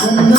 Oh,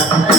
Oh!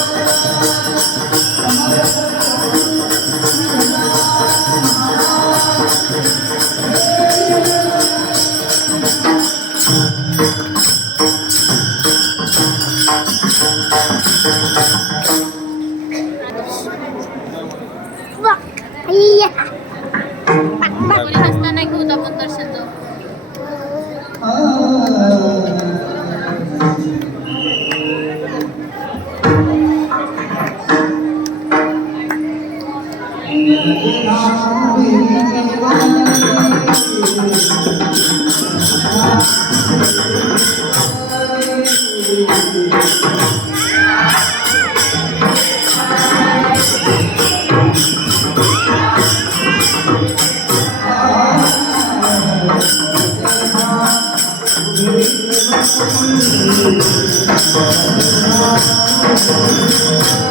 Iya. Boleh Hasna naik utang bentar sentuh. Ah.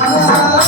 Oh,